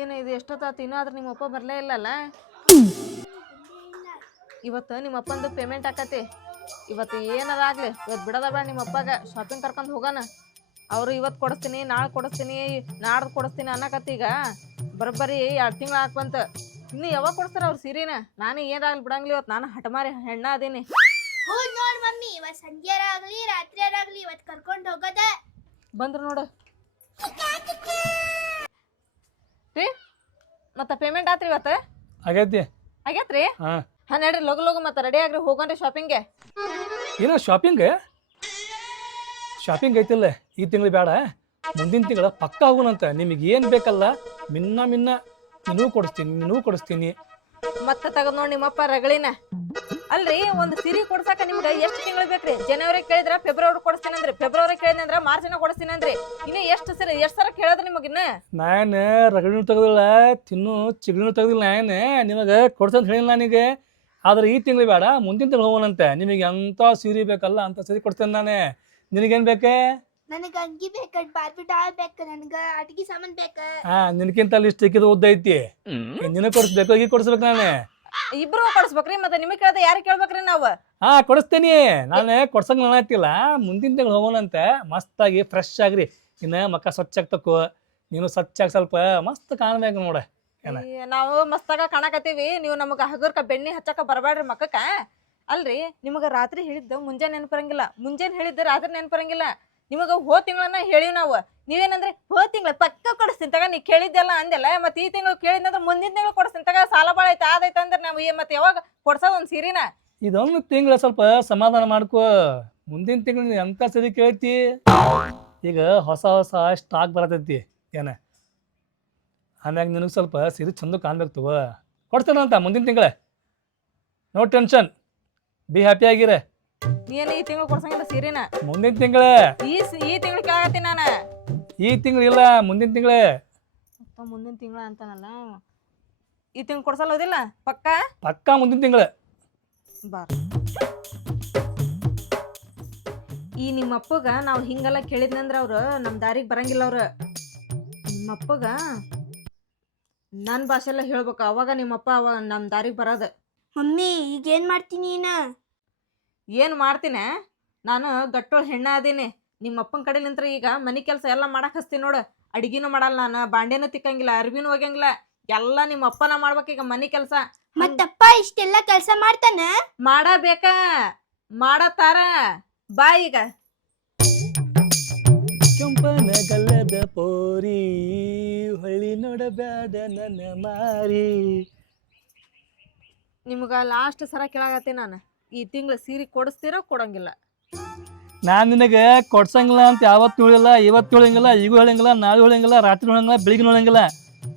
ಏನು ಇದು ಎಷ್ಟೊತ್ತಾತು ಇನ್ನೂ ಆದ್ರೆ ನಿಮ್ಮಪ್ಪ ಬರಲೇ ಇಲ್ಲಲ್ಲ. ಇವತ್ತು ನಿಮ್ಮಪ್ಪಂದು ಪೇಮೆಂಟ್ ಆಕತಿ. ಇವತ್ತು ಏನಾರ ಆಗಲಿ ಇವತ್ತು ಬಿಡೋದ ಬೇಡ. ನಿಮ್ಮಪ್ಪಗ ಶಾಪಿಂಗ್ ಕರ್ಕೊಂಡು ಹೋಗೋಣ. ಅವರು ಇವತ್ತು ಕೊಡಿಸ್ತೀನಿ, ನಾಳೆ ಕೊಡಿಸ್ತೀನಿ, ನಾಡ್ದು ಕೊಡಿಸ್ತೀನಿ ಅನ್ನಕತ್ತಿ. ಈಗ ಬರೋಬ್ಬರಿ 2 ತಿಂಗಳು ಹಾಕ್ಬಂತ. ಇನ್ನು ಯಾವಾಗ ಕೊಡಿಸ್ತಾರ ಅವ್ರು ಸೀರೆನ? ನಾನು ಏನಾಗಲಿ ಬಿಡಂಗಿಲ್ಲ. ಇವತ್ತು ನಾನು ಹಠಮಾರಿ ಹೆಣ್ಣ ಅದೀನಿ. ಹೌದು ನೋಡ್ ಮಮ್ಮಿ, ಇವತ್ತು ಸಂಜೆರಾಗ್ಲಿ ರಾತ್ರಿಯಾರಾಗ್ಲಿ ಇವತ್ತು ಕರ್ಕೊಂಡು ಹೋಗೋದ. ಬಂದ್ರು ನೋಡು ರೀ. ಮತ್ತೆ ಪೇಮೆಂಟ್ ಆತ್ರಿ ಇವತ್ತು? ಆಗೈತಿ. ಆಗೇತ್ರಿ? ಹಾಂ ನಡ್ರಿ ಲಗು ಲಗು ಮತ್ತೆ ರೆಡಿ ಆಗ್ರಿ, ಹೋಗೋಣ್ರಿ ಶಾಪಿಂಗ್ಗೆ. ಏನೋ ಶಾಪಿಂಗ್ ಐತಿಲ್ಲ ಈ ತಿಂಗಳು ಬೇಡ, ಮುಂದಿನ ತಿಂಗಳ ಪಕ್ಕ ಹೋಗೋಣಂತ. ನಿಮಗೆ ಏನು ಬೇಕಲ್ಲ ಮಿನ್ನ ನಿನಗೂ ಕೊಡಿಸ್ತೀನಿ. ಮತ್ತೆ ತಗದ್ ನೋಡಿ ನಿಮ್ಮಪ್ಪ ರಗಳಿನ. ಅಲ್ರಿ ಒಂದು ಸೀರೆ ಕೊಡ್ಸಾಕ ನಿಮ್ಗೆ ಎಷ್ಟು ತಿಂಗಳು ಬೇಕ್ರಿ? ಜನವರಿ ಕೇಳಿದ್ರ ಫೆಬ್ರವರಿ ಕೊಡಿಸ್ತೀನಿ ಅಂದ್ರಿ, ಫೆಬ್ರವರಿ ಕೇಳಿದ್ನಿ ಅಂದ್ರ ಮಾರ್ಚ್ನ ಕೊಡಿಸ್ತೀನಿ ಅಂದ್ರಿ. ಇನ್ನು ಎಷ್ಟು ಸರ ಕೇಳಿದ್ರಿ ನಿಮಗಿನ್ನ? ನಾನು ರಗಳಿನೂ ತೆಗೆದಿಲ್ಲ, ಚಿಗಳಿನೂ ತೆಗೆದಿಲ್ಲ. ನಾನು ನಿಮಗೆ ಕೊಡ್ಸಂತ ಹೇಳಿಲ್ಲ ನನಗೆ. ಆದ್ರೆ ಈ ತಿಂಗಳು ಬೇಡ, ಮುಂದಿನ ತಿಂಗಳು ಹೋಗೋಣಂತೆ. ನಿಮಗೆ ಎಂಥ ಸೀರೆ ಬೇಕಲ್ಲ ಅಂತ ಸೀರೆ ಕೊಡ್ತೇನೆ ನಾನೇ. ನಿನಗೇನು ಬೇಕೆ? ನನಗೆ ಅಂಗಿ ಬೇಕು, ಬಾರ್ಬಿ ಡಾಲ್ ಬೇಕು, ನನಗೆ ಅಡಿಗೆ ಸಾಮಾನು ಬೇಕು. ನಿನಗಿಂತ ಲಿಸ್ಟ್ ಸಿಕ್ಕಿದ್ದು ಉದ್ದ ಐತಿ. ನಿನಗೆ ಕೊಡಿಸ್ಬೇಕು, ಈಗ ಕೊಡಿಸ್ಬೇಕು ನಾನೇ. ಇಬ್ರು ಕೊಡಿಸ್ಬೇಕ್ರಿ? ಮತ್ತೆ ನಿಮಗೆ ಕೇಳ್ದೆ ಯಾರು ಕೇಳ್ಬೇಕ್ರಿ ನಾವು? ಕೊಡಿಸ್ತೀನಿ. ನಾನು ಕೊಡ್ಸಂಗ್ ನಾನಾಗ್ತಿಲ್ಲ. ಮುಂದಿನ ತಿಂಗಳು ಹೋಗೋಣಂತೆ. ಮಸ್ತಾಗಿ ಫ್ರೆಶ್ ಆಗ್ರಿ. ಇನ್ನು ಮಕ್ಕ ಸ್ವಚ್ಛಾಗಿ ತಕೋ. ನೀನು ಸ್ವಚ್ಛಾಗಿ ಸ್ವಲ್ಪ ಮಸ್ತ್ ಕಾಣ್ಬೇಕು ನೋಡ. ನಾವು ಮಸ್ತಾಗ ಕಾಣಕತ್ತೀವಿ, ನೀವು ನಮಗ ಹಗುರ್ಕ ಬೆಣ್ಣೆ ಹಚ್ಚಕ ಬರಬೇಡ್ರಿ ಮಕ್ಕಕ್ಕ. ಅಲ್ರಿ ನಿಮಗ ರಾತ್ರಿ ಹೇಳಿದ್ದು ಮುಂಜಾನೆ ನೆನಪರಂಗಿಲ್ಲ, ಮುಂಜಾನೆ ಹೇಳಿದ್ದು ರಾತ್ರಿ ನೆನಪರಂಗಿಲ್ಲ. ನಿಮಗ ತಿಂಗಳನ್ನ ಹೇಳಿವ್ ನಾವು. ನೀವೇನಂದ್ರೆ ತಿಂಗಳ ಪಕ್ಕ ಕೊಡಿಸ್ತೀನಿ ತಗ, ನೀ ಕೇಳಿದ್ದೆಲ್ಲ ಅಂದೆಲ್ಲ. ಮತ್ತೆ ಈ ತಿಂಗಳು ಕೇಳಿದ್ನಂದ್ರೆ ಮುಂದಿನ ತಿಂಗಳು ಕೊಡಿಸ್ತೀನಿ ತಗ. ಸಾಲ ಭಾಳ ಐತೆ ಆದೈತೆ ಅಂದ್ರೆ ನಾವು ಮತ್ತೆ ಯಾವಾಗ ಕೊಡ್ಸೋದು ಒಂದು ಸೀರಿನ? ಇದೊಂದು ತಿಂಗಳ ಸ್ವಲ್ಪ ಸಮಾಧಾನ ಮಾಡ್ಕೋ. ಮುಂದಿನ ತಿಂಗಳು ಎಂತ ಸರಿ ಕೇಳ್ತಿ. ಈಗ ಹೊಸ ಸ್ಟಾಕ್ ಬರತೈತಿ ಏನ, ಆಮ್ಯಾಗ ನಿನಗೆ ಸ್ವಲ್ಪ ಸೀರೆ ಚಂದ ಕಾಣ್ಬೇಕು ತಗೋ. ಕೊಡ್ತೇನಂತ ಮುಂದಿನ ತಿಂಗಳ. ನೋ ಟೆನ್ಷನ್, ಬಿ ಹ್ಯಾಪಿ ಆಗಿರ. ಏನು ಈ ತಿಂಗಳು ಕೊಡ್ಸಂಗಿಲ್ಲ ಸೀರೆನ? ಮುಂದಿನ ತಿಂಗಳ. ಈ ತಿಂಗಳು ಕೇಳಾಕತ್ತೀನಿ ನಾನು. ಈ ತಿಂಗಳು ಇಲ್ಲ, ಮುಂದಿನ ತಿಂಗಳ. ಮುಂದಿನ ತಿಂಗಳ ಅಂತಾನಲ್ಲ, ಈ ತಿಂಗಳು ಕೊಡ್ಸಲ್ಲೋದಿಲ್ಲ ಪಕ್ಕ? ಪಕ್ಕ ಮುಂದಿನ ತಿಂಗಳ. ಬಾರ. ಈ ನಿಮ್ಮಪ್ಪಗ ನಾವು ಹಿಂಗೆಲ್ಲ ಕೇಳಿದ್ನಂದ್ರೆ ಅವ್ರು ನಮ್ಮ ದಾರಿಗೆ ಬರಂಗಿಲ್ಲ. ಅವ್ರು ನಿಮ್ಮಪ್ಪಗ ನನ್ನ ಭಾಷೆಲ್ಲ ಹೇಳ್ಬೇಕು, ಅವಾಗ ನಿಮ್ಮಪ್ಪ ಅವಾಗ ನಮ್ಮ ದಾರಿಗೆ ಬರೋದು. ಮಮ್ಮಿ ಈಗೇನು ಮಾಡ್ತೀನಿ ಏನು ಮಾಡ್ತೀನಿ? ನಾನು ಗಟ್ಟೋಳು ಹೆಣ್ಣ ಅದೀನಿ. ನಿಮ್ಮ ಅಪ್ಪನ ಕಡೆಲಿಂತ್ರ ಈಗ ಮನೆ ಕೆಲಸ ಎಲ್ಲ ಮಾಡಕ್ಕೆ ಹಚ್ತೀನಿ ನೋಡು. ಅಡಿಗೆನೂ ಮಾಡಲ್ಲ ನಾನು, ಬಾಂಡೆನೂ ತಿಕ್ಕಂಗಿಲ್ಲ, ಅರ್ಬಿನೂ ಹೋಗಂಗಿಲ್ಲ. ಎಲ್ಲ ನಿಮ್ಮ ಅಪ್ಪನ ಮಾಡ್ಬೇಕೀಗ ಮನೆ ಕೆಲಸ. ಮತ್ತಪ್ಪ ಇಷ್ಟೆಲ್ಲ ಕೆಲಸ ಮಾಡ್ತಾನ? ಮಾಡಬೇಕಾ, ಮಾಡತಾರ. ಬಾ ಈಗ. ಕೆಂಪನ ಗಲ್ಲದ ಪೋರಿ ಹೊಳ್ಳಿ ನೋಡಬ್ಯಾಡ ನನ್ನ ಮಾರಿ. ನಿಮ್ಗೆ ಲಾಸ್ಟ್ ಸರ ಕೇಳಾಗತ್ತೀನಿ ನಾನು, ಈ ತಿಂಗಳು ಸೀರೆ ಕೊಡಿಸ್ತೀರೋ ಕೊಡಂಗಿಲ್ಲ? ನಾನು ನಿನಗೆ ಕೊಡ್ಸಂಗಿಲ್ಲ ಅಂತ ಯಾವತ್ತು ಹೇಳಿಲ್ಲ, ಇವತ್ತು ಹೇಳಂಗಿಲ್ಲ, ಈಗೂ ಹೇಳಂಗಿಲ್ಲ, ನಾಳೆ ಹೇಳಂಗಿಲ್ಲ, ರಾತ್ರಿ ಹೇಳಂಗಿಲ್ಲ, ಬೆಳಿಗ್ಗೆ ಹೇಳಂಗಿಲ್ಲ.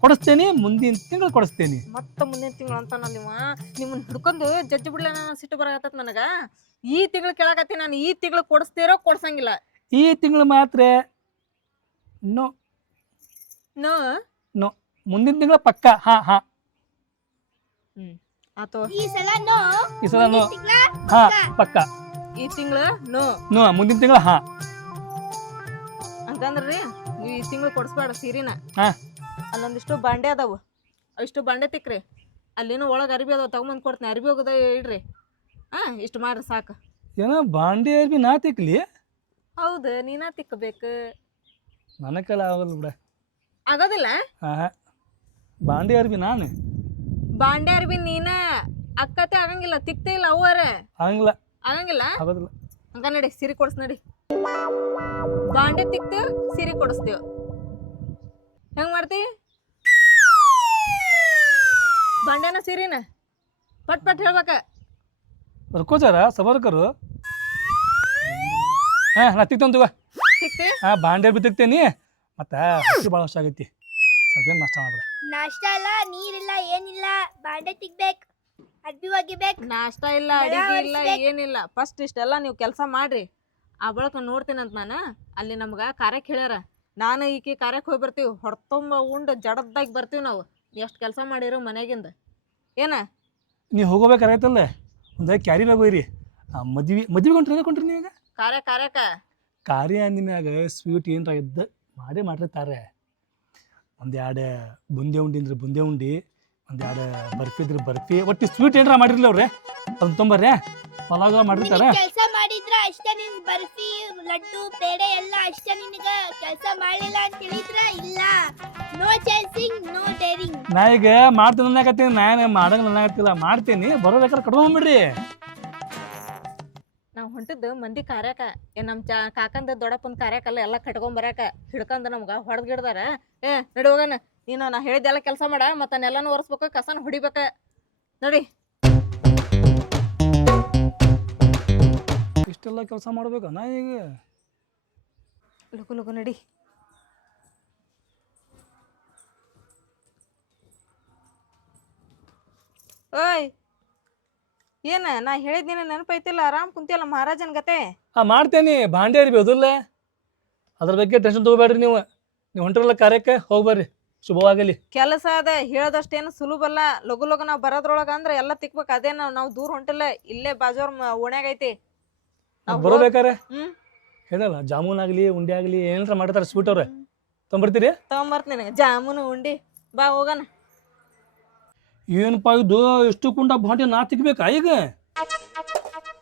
ಕೊಡಿಸ್ತೇನೆ, ಮುಂದಿನ ತಿಂಗಳು ಕೊಡಿಸ್ತೇನೆ. ಮತ್ತೆ ಮುಂದಿನ ತಿಂಗಳು ಅಂತಾನಲ್ಲ ನಿಮ್ಮನ್ನ ಹಿಡ್ಕೊಂಡು ಜಡ್ಜ್ ಬಿಡ್ಲ. ನಾನು ಸಿಟ್ಟು ಬರಾಕತ್ತ ನನಗೆ. ಈ ತಿಂಗಳು ಕೇಳಾಕತ್ತೀನಿ ನಾನು, ಈ ತಿಂಗಳು ಕೊಡಿಸ್ತೀರೋ ಕೊಡ್ಸಂಗಿಲ್ಲ? ಈ ತಿಂಗಳು ಮಾತ್ರ ನೋ ನೋ ನೋ, ಮುಂದಿನ ತಿಂಗಳು ಪಕ್ಕ. ಆತೋ, ಈ ಸಲ ನೋ. ಈ ಸಲ ನೋ. ಪಕ್ಕ. ಈ ತಿಂಗಳು ನೋ. ನೋ, ಮುಂದಿನ ತಿಂಗಳು ಹಂಗಂದ್ರಿ ನೀವು ಈ ತಿಂಗಳು ಕೊಡಿಸ್ಬೇಡ ಸೀರಿನ. ಅಲ್ಲೊಂದಿಷ್ಟು ಬಾಂಡೆ ಅದಾವು, ಇಷ್ಟು ಬಾಂಡೆ ತಿಕ್ರಿ. ಅಲ್ಲೇನೋ ಒಳಗೆ ಅರ್ಬಿ ಅದಾವ, ತಗೊಂಬಂದು ಕೊಡ್ತೀನಿ. ಅರ್ಬಿ ಹೋಗೋದ ಇಡ್ರಿ. ಇಷ್ಟು ಮಾಡ್ರಿ ಸಾಕು. ಏನೋ ಬಾಂಡೆ ಅರ್ಬಿ ನಾ ತಿಕ್ಲಿ? ಹೌದು, ನೀನಾ ತಿಕ್ಕಬೇಕು. ನನ್ನ ಕೈಲಿ ಆಗೋಲ್ಲ ಬಿಡ. ಆಗೋದಿಲ್ಲ? ಬಾಂಡೆ ಅರ್ಬಿ ನಾನು. ಬಾಂಡೆ ಅರ್ಬಿ ನೀನ ಅಕ್ಕತೆ ಆಗಂಗಿಲ್ಲ, ತಿಕ್ತೇ ಇಲ್ಲ ಅವರ. ಆಗಂಗಿಲ್ಲ. ಆಗಂಗಿಲ್ಲ? ಆಗೋದಿಲ್ಲ. ಹಂಗ ನಡಿ, ಸೀರೆ ಕೊಡ್ಸ್ ನಡಿ. ಬಾಂಡೆ ತಿಕ್ತೇವ್, ಸೀರೆ ಕೊಡಿಸ್ತೇವ್. ಹೆಂಗ್ ಮಾಡ್ತಿ? ಬಾಂಡೆನ ಸೀರಿನ ಪಟ್ ಪಟ್ ಹೇಳ್ಬೇಕ. ರುಕೋಚಾರ ಸಬರ್ಕರು. ನಾ ತಿಕ್ತೇನೆ ತಗೋ. ತಿಕ್ತಿ? ಬಾಂಡೆ ಅರ್ಬಿ ತಿಕ್ತೇನಿ. ಮತ್ತೆ ಹಸಿ ಭಾಳ ಅಷ್ಟ ಆಗೈತಿ, ಸ್ವಲ್ಪ ಏನು ನಷ್ಟ ಮಾಡ್ಬಿಡ. ನಾಷ್ಟ ಅಲ್ಲ, ನೀರಿಲ್ಲ, ಏನಿಲ್ಲ, ಬಾಂಡೆ ತಿಕ್ಬೇಕು, ಅರ್ಬಿ ಒಗಿಬೇಕು. ನಾಷ್ಟ ಇಲ್ಲ, ಅಡಿಗೆ ಇಲ್ಲ, ಏನಿಲ್ಲ. ಫಸ್ಟ್ ಇಷ್ಟೆಲ್ಲ ನೀವು ಕೆಲಸ ಮಾಡ್ರಿ. ಆ ಬಳಕ ನೋಡ್ತೀನಂತ ನಾನು. ಅಲ್ಲಿ ನಮ್ಗೆ ಕಾರ್ಯಕ್ಕೆ ಹೇಳ್ಯಾರ. ನಾನು ಈಕಿ ಕಾರ್ಯಕ್ಕೆ ಹೋಗಿ ಬರ್ತೀವಿ. ಹೊರತುಂಬ ಉಂಡು ಜಡದ್ದಾಗಿ ಬರ್ತೀವಿ ನಾವು. ಎಷ್ಟು ಕೆಲಸ ಮಾಡಿರೋ ಮನೆಗಿಂದ ಏನ? ನೀವು ಹೋಗೋಬೇಕಾಗೈತಲ್ಲ, ಒಂದು ಕ್ಯಾರಿ ಬ್ಯಾಗ್ ಒಯ್ರಿ. ಮದ್ವೆ ಕೊಂಟ್ರಿ ನೀವಾಗ ಕಾರ್ಯ ಅಂದಿನಾಗ ಸ್ವೀಟ್ ಏನರ ಇದ್ದ ಮಾಡಿರ್ತಾರೆ. ಒಂದೆರಡು ಬುಂದೆ ಉಂಡಿ ಅಂದ್ರೆ ಬುಂದೆ ಉಂಡಿ, ಒಂದೆರಡು ಬರ್ಫಿ ಇದ್ರೆ ಬರ್ಫಿ, ಒಟ್ಟು ಸ್ವೀಟ್ ಏನಾರ ಮಾಡಿರ್ಲಿ ಅವ್ರೆ ಅದನ್ನ ತೊಂಬರ್ರಿ. ಪಲಾವ್ ಮಾಡಿರ್ತಾರ. ಕೆಲಸ ಮಾಡಿದ್ರ ಅಷ್ಟ ನಿನ್ ಬರ್ಫಿ ಲಡ್ಡು ಪೇಡೆ ಎಲ್ಲ ಅಷ್ಟ ನಿನಗ ಕೆಲಸ ಮಾಡ್ಲಿಲ್ಲ ಅಂತ ಹೇಳಿದ್ರ ಇಲ್ಲ. No chancing no daring. ನಾ ಈಗ ಮಾಡ್ತೀನಿ ಅನ್ನಕತ್ತೀನಿ, ನಾನು ಮಾಡಂಗ ಅನ್ನಕತ್ತಿಲ್ಲ, ಮಾಡ್ತೀನಿ. ಬರೋಬೇಕಾದ್ರೆ ಕಟ್ಕೊಂಡ್ಬಿಡ್ರಿ. ನಾವ್ ಹೊಂಟಿದ್ದು ಮಂದಿ ಕಾರ್ಯಾಕ ನಮ್ ಕಾಕಂದ ದೊಡ್ಡಪ್ಪನ ಕಾರ್ಯಾಕಲ್ಲ ಎಲ್ಲ ಕಟ್ಕೊಂಬರಾಕ ಹಿಡ್ಕೊಂಡ್ ನಮ್ಗ ಹೊಡೆದ್ ಗಿಡ್ದಾರ. ನಡಿ ಹೋಗಣ. ನೀನು ನಾ ಹೇಳಿದ್ದೆಲ್ಲ ಕೆಲಸ ಮಾಡ, ಮತ್ತ ನೆಲನು ಒರೆಸ್ಬೇಕು, ಕಸನ ಹೊಡಿಬೇಕ. ನಡಿ. ಇಷ್ಟೆಲ್ಲ ಕೆಲಸ ಮಾಡ್ಬೇಕ ನಾ ಈಗ? ಲಗು ಲಗು ನಡಿ. ಓಯ್ ಏನ ನಾ ಹೇಳಿದ್ನೇನ ನೆನಪೈತಿಲ್ಲ? ಆರಾಮ್ ಕುಂತಿಯಲ್ಲ ಮಹಾರಾಜನ್ ಗತೆ. ಮಾಡ್ತೇನಿ. ಭಾಂಡೆ ಅರಿವಿ ಅದಿಲ್ಲ, ಅದ್ರ ಬಗ್ಗೆ ಟೆನ್ಷನ್ ತಗೋಬೇಡ್ರಿ. ನೀವು ಹೊಂಟ್ರಲ್ಲ ಕಾರ್ಯಕ್ಕೆ, ಹೋಗ್ಬರ್ರಿ. ಶುಭವಾಗಲಿ. ಕೆಲಸ ಅದ ಹೇಳದಷ್ಟೇನು ಸುಲಭಲ್ಲ. ಲಗು ಲಗು ನಾವ್ ಬರೋದ್ರೊಳಗ ಅಂದ್ರ ಎಲ್ಲ ತಿಕ್ಬೇಕು. ಅದೇ ನಾವ್ ದೂರ ಹೊಂಟಿಲ್ಲ, ಇಲ್ಲೇ ಬಾಜೋರ್ ಓಣ್ಯಾಗ ಐತಿ. ಬರೋಬೇಕಾರೆ ಹೇಳಲ್ಲ, ಜಾಮೂನ್ ಆಗ್ಲಿ ಉಂಡೆ ಆಗ್ಲಿ ಏನಾರ ಮಾಡ್ತಾರ ಸ್ವೀಟ್ ಅವ್ರೆ, ತೊಂಬರ್ತೀರಿ? ತಗೊಂಬರ್ತೀನಿ. ಜಾಮೂನು ಉಂಡಿ ಬಾ ಹೋಗಣ. ಏನಪ್ಪ ಇದು ಎಷ್ಟು ಕುಂಡ ಬಾಂಡೆ ನಾ ತಿಕ್ಬೇಕಾ ಈಗ?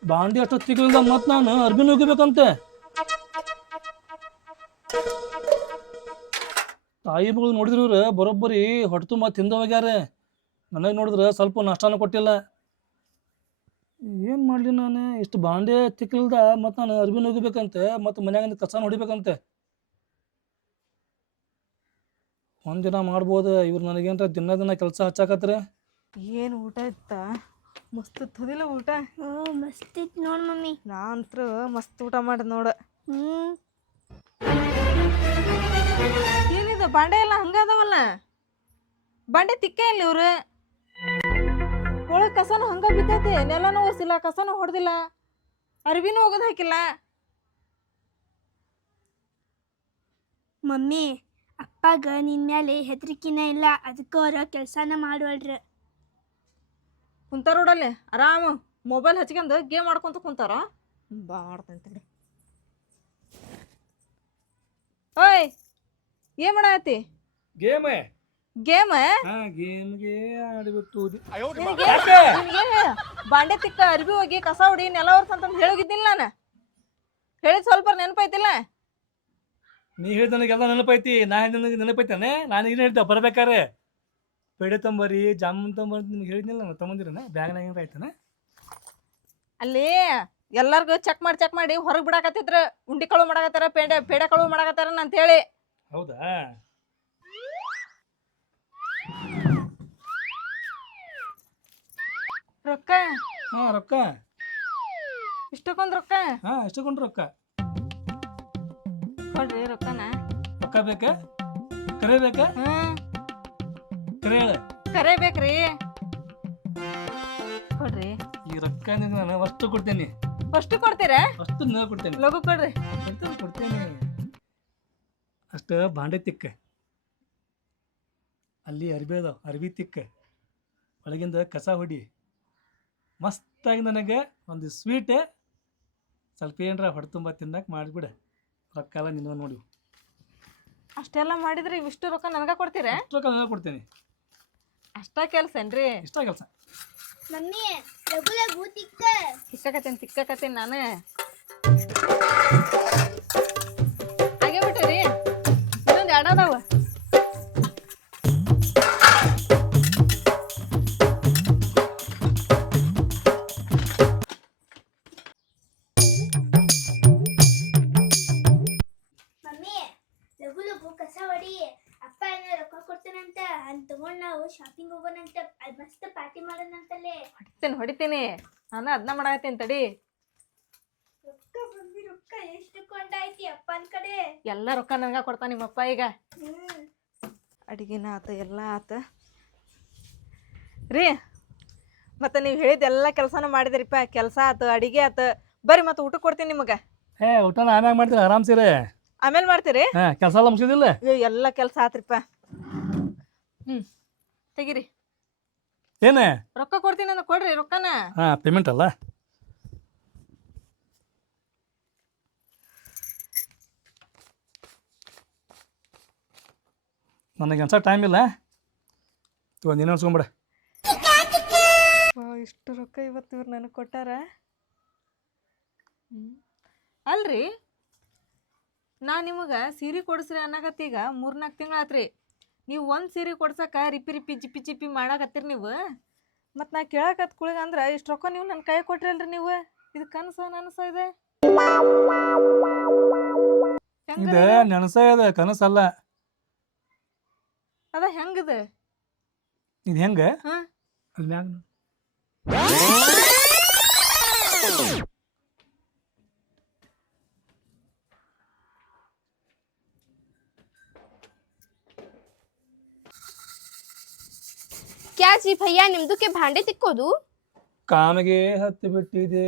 ಬಾಂಡೆ ಅಷ್ಟು ತಿಕ್ಕಲಿಲ್ಲ ಮತ್ ನಾನು ಅರ್ಬಿನ ಹೋಗಿಬೇಕಂತೆ. ತಾಯಿ ಮಗಳು ನೋಡಿದ್ರು ಇವ್ರು ಬರೋಬ್ಬರಿ ಹೊಟ್ಟೆ ತುಂಬ ತಿಂದ ಹೋಗ್ಯಾರ. ನನಗೆ ನೋಡಿದ್ರೆ ಸ್ವಲ್ಪ ನಾಷ್ಟಾನ ಕೊಟ್ಟಿಲ್ಲ. ಏನು ಮಾಡಲಿ ನಾನು? ಇಷ್ಟು ಬಾಂಡೆ ತಿಕ್ಕಲ್ದ ಮತ್ತು ನಾನು ಅರ್ಬಿನ ಹೋಗಿಬೇಕಂತೆ, ಮತ್ತು ಮನ್ಯಾಗಿಂದ ಕಸನ ಹೊಡಿಬೇಕಂತೆ. ಒಂದಿನ ಮಾಡ್ಬೋದು. ಇವ್ರು ನನಗೇನ್ರ ದಿನ ಕೆಲಸ ಹಚ್ಚಾಕತ್ರ. ಏನು ಊಟ ಇತ್ತ? ಮಸ್ತ್ ಇತ್ತದಿಲ್ಲ ಊಟ? ಮಸ್ತ್ ಇತ್ತು ನೋಡ್ ಮಮ್ಮಿ. ನಾ ಅಂತೂ ಮಸ್ತ್ ಊಟ ಮಾಡಿದ್ ನೋಡ. ಏನಿದು ಬಾಂಡೆ ಎಲ್ಲ ಹಂಗದವಲ್ಲ? ಬಾಂಡೆ ತಿಕ್ಕ ಇಲ್ಲ ಇವ್ರು. ಒಳಗೆ ಕಸನ ಹಂಗ ಬಿದ್ದೈತಿ. ನೆಲನೂ ಒರೆಸಿಲ್ಲ, ಕಸನೂ ಹೊಡೆದಿಲ್ಲ, ಅರ್ಬಿನೂ ಹೋಗೋದು ಹಾಕಿಲ್ಲ. ಮಮ್ಮಿ ಅಪ್ಪಾಗ ನಿನ್ ಮೇಲೆ ಹೆದರಿಕಿನ ಇಲ್ಲ, ಅದಕ್ಕೆ ಅವ್ರ ಕೆಲ್ಸಾನ ಮಾಡುವಲ್ರ. ಕುಂತಾರ ನೋಡಲ್ಲಿ ಆರಾಮ ಮೊಬೈಲ್ ಹಚ್ಕೊಂಡು ಗೇಮ್ ಆಡ್ಕೊಂತ ಕುಂತಾರ. ಬಾ ಆಡ್ತಂತೇಳಿ. ಓಯ್ ಏನ್ ಮಾಡಾತಿ? ಗೇಮ್ ಗೇಮ್ ಗೇಮ್ಗೆ ಆಡಿಬಿಟ್ಟು ಬಾಂಡೆ ತಿಕ್ಕ, ಅರ್ಬಿ ಹೋಗಿ ಕಸ ಹೊಡಿ, ನೆಲ ಒರ್ಸಂತ ಹೇಳೋಗಿದ್ದಿಲ್ಲ ನಾನು. ಹೇಳಿದ್ ಸ್ವಲ್ಪ ನೆನಪೈತಿಲ್ಲ? ನೀ ಹೇಳಿದ ನನಗೆಲ್ಲ ನೆನಪೈತಿ. ನಾ ನನಗೆ ನೆನಪೈತಾನೆ. ನಾನು ಏನು ಹೇಳ್ತೇವೆ ಬರ್ಬೇಕಾರೆ ಪೇಡೆ ತೊಂಬರಿ ಜಾಮೂನ್ ತೊಂಬರಿ ನಿಮ್ಗೆ ಹೇಳಿದ್ನಿಲ್ಲ, ನಾನು ತೊಗೊಂಡಿರನ ಬ್ಯಾಗ್ನಾಗ ಏನಾರ ಆಯ್ತಾನೆ. ಅಲ್ಲಿ ಎಲ್ಲಾರ್ಗು ಚೆಕ್ ಮಾಡಿ ಹೊರಗೆ ಬಿಡಾಕತ್ತಿದ್ರ. ಉಂಡಿ ಕಳು ಮಾಡಾಕತ್ತಾರ, ಪೇಡೆ ಕಳು ಮಾಡಾಕತ್ತಾರ ಅಂತ ಹೇಳಿ. ಹೌದಾ? ರೊಕ್ಕ ರೊಕ್ಕ ಇಷ್ಟಕ್ಕೊಂದ್ ರೊಕ್ಕ ಎಷ್ಟಕೊಂಡ್ರು ರೊಕ್ಕ ಕೊಡ್ರಿ. ರೊಕ್ಕನ ರೊಕ್ಕ ಬೇಕಾ? ಕರೆ ಬೇಕಾ? ಕರೆ ಹೇಳ. ಕರೆ ಬೇಕ್ರಿ, ಕೊಡ್ರಿ. ಈ ರೊಕ್ಕ ನಾನು ಅಷ್ಟು ಕೊಡ್ತೇನೆ. ಅಷ್ಟು ಕೊಡ್ತೀರಾ? ಅಷ್ಟು ನಾ ಕೊಡ್ತೇನೆ. ಲಗು ಕೊಡ್ರಿ. ಕೊಡ್ತೇನೆ. ಅಷ್ಟು ಬಾಂಡೆ ತಿಕ್ಕ, ಅಲ್ಲಿ ಅರ್ಬಿ ಅದಾವ, ಅರ್ಬಿ ತಿಕ್ಕ, ಒಳಗಿಂದ ಕಸ ಹೊಡಿ. ಮಸ್ತಾಗಿ ನನಗೆ ಒಂದು ಸ್ವೀಟ್ ಸ್ವಲ್ಪ ಏನರ ಹೊಡೆ ತುಂಬ ತಿನ್ನಕ್ಕೆ ಮಾಡಿಬಿಡ. ರೊಕ್ಕ ಎಲ್ಲ ನಿನ್ನ ನೋಡಿ. ಅಷ್ಟೆಲ್ಲ ಮಾಡಿದ್ರೆ ಇವಿಷ್ಟು ರೊಕ್ಕ ನನಗ ಕೊಡ್ತೀರಾ? ರೊಕ್ಕ ನನಗೆ ಕೊಡ್ತೇನೆ. ಅಷ್ಟ ಕೆಲ್ಸ ಏನ್ರಿ? ಇಷ್ಟ ಕೆಲಸ. ಮಮ್ಮಿ ಲಗು ಲಗು ತಿಕ್ಕ. ತಿಕ್ಕಕತ್ತೇನೆ ನಾನು. ಹಾಗೆ ಬಿಟ್ಟಿರಿ, ಇನ್ನೊಂದು ಎರಡು ಅದಾವ. ಮಮ್ಮಿ ಲಗು ಲಗು ಕಸ ಹೊಡಿ. ಅಪ್ಪ ಏನೋ ರೊಕ್ಕ ಕೊಡ್ತಾನಂತ, ಅಂತ ತಗೊಂಡ್ ನಾವು ಶಾಪಿಂಗ್ ಹೋಗೋಣಂತ, ಅದ್ ಮಸ್ತ್ ಪಾರ್ಟಿ ಮಾಡೋಣಂತಲ್ಲೇ. ಹೊಡಿತೀನಿ. ನಾನು ಅದನ್ನ ಮಾಡಾಕತ್ತೀನಿ ತಡಿ. ರೊಕ್ಕ ಮಮ್ಮಿ ರೊಕ್ಕ ಎಷ್ಟು ಕೊಂಡಾಯ್ತಿ ಅಪ್ಪನ ಕಡೆ. ಎಲ್ಲ ರೊಕ್ಕ ನನಗ ಕೊಡ್ತಾನ ನಿಮ್ಮಪ್ಪ. ಈಗ ಅಡಿಗೆನ ಆತ, ಎಲ್ಲ ಆತ ರೀ. ಮತ್ತೆ ನೀವು ಹೇಳಿದ್ದೆಲ್ಲ ಕೆಲಸನ ಮಾಡಿದ್ರಿಪ್ಪ. ಕೆಲಸ ಆತು, ಅಡಿಗೆ ಆತು. ಬರ್ರಿ ಮತ್ತೆ ಊಟ ಕೊಡ್ತೀನಿ ನಿಮಗೆ. ಊಟನ ಆಮ್ಯಾಗ ಮಾಡ್ತೀನಿ, ಆರಾಮ್ಸಿರಿ. ಆಮೇಲೆ ಮಾಡ್ತೀರಿ? ಕೆಲಸ ಎಲ್ಲ ಮುಗಿದಿಲ್ಲ? ಎಲ್ಲ ಕೆಲಸ ಆತ್ರಿಪ್ಪ. ತೆಗಿರಿ. ಏನೇ ರೊಕ್ಕ ಕೊಡ್ತೀನಿ ಅಂದ್ರೆ ಕೊಡ್ರಿ ರೊಕ್ಕನ. ಪೇಮೆಂಟ್ ಅಲ್ಲ? ನನಗೆ ಅನ್ಸೋ ಟೈಮ್ ಇಲ್ಲ ಒಂದು ನೀನು ಅನ್ಸ್ಕೊಂಬಿಡ. ಇಷ್ಟು ರೊಕ್ಕ ಇವತ್ತು ಇವ್ರು ನನಗೆ ಕೊಟ್ಟಾರ. ಅಲ್ರಿ ನಾ ನಿಮಗೆ ಸೀರೆ ಕೊಡಿಸ್ರಿ ಅನ್ನಕತ್ತೀಗ 3-4 ತಿಂಗಳು ಆತ್ರಿ. ನೀವು ಒಂದು ಸೀರೆ ಕೊಡ್ಸಕ ರಿಪಿ ರಿಪಿ ಜಿಪ್ಪಿ ಜಿಪ್ಪಿ ಮಾಡಾಕತ್ತೀರಿ ನೀವು. ಮತ್ತು ನಾ ಕೇಳಕತ್ ಕುಳಿಗ ಅಂದ್ರೆ ಇಷ್ಟು ರೊಕ್ಕ ನೀವು ನನ್ನ ಕೈ ಕೊಟ್ರಲ್ರಿ ನೀವು. ಇದು ಕನಸ ನನಸ ಇದೆ. ಇದು ನೆನಸ ಇದೆ, ಕನಸಲ್ಲ. ಅದ ಹೆಂಗಿದೆ ಇದು ಹೆಂಗೆ ಹಾಂ ಅಲ್ಲಿ ಮ್ಯಾಗ ಕ್ಯಾ ಜಿ ಭಯ್ಯ ನಿಮ್ದಕ್ಕೆ ಭಾಂಡೆ ತಿಕ್ಕೋದು? ಕಾಮಿಗೆ ಹತ್ತಿ ಬಿಟ್ಟಿದೆ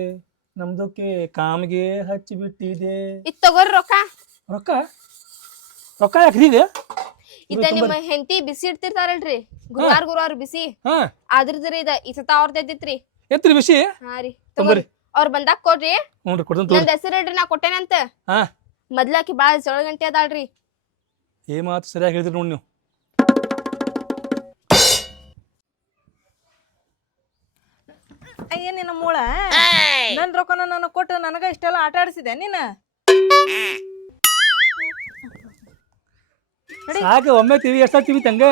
ನಮ್ದಕ್ಕೆ, ಕಾಮಿಗೆ ಹಚ್ಚಿ ಬಿಟ್ಟಿದೆ. ಇದ್ ತಗೋರಿ ರೊಕ್ಕ. ರೊಕ್ಕ ರೊಕ್ಕ ಯಾಕ್ರಿದೆ? ಇದ ನಿಮ್ಮ ಹೆಂಡತಿ ಬಿಸಿ ಇಡ್ತಿರ್ತಾರಲ್ರಿ, ಗುರುವಾರ ಬಿಸಿ, ಹಾ ಅದ್ರದ್ರಿ ಇದ ಈ ಸತ ಅವ್ರದ್ದು ಎದ್ದಿತ್ರಿ. ಎತ್ರಿ ಬಿಸಿ. ಹಾ ರೀ ತೊಂಬರಿ. ಅವ್ರ ಬಂದಾಗ ಕೊಡ್ರಿ. ಹ್ಞೂ ರೀ ಕೊಡ್ತೀನಿ ನಂದ್ ಹೆಸರು ಹೇಳ್ರಿ, ನಾ ಕೊಟ್ಟೇನಂತ. ಹಾ ಮೊದ್ಲಾಕಿ ಬಾಳ ಜೊಳಗಂಟೆ ಅದಾಳ್ರಿ. ಏ ಮಾತು ಸರಿಯಾಗಿ ಹೇಳಿದ್ರಿ ನೋಡಿ ನೀವು. ಅಯ್ಯ ನಿನ್ನ ಮೂಳ ನನ್ನ ರೊಕ್ಕನ ನನಗೆ ಕೊಟ್ಟು ನನಗೆ ಇಷ್ಟೆಲ್ಲ ಆಟ ಆಡಿಸಿದೆ ನೀನು. ಸಾಕು, ಒಮ್ಮೆ ಟಿವಿ ಎಷ್ಟಾಗ್ತೀವಿ ತಂಗೆ.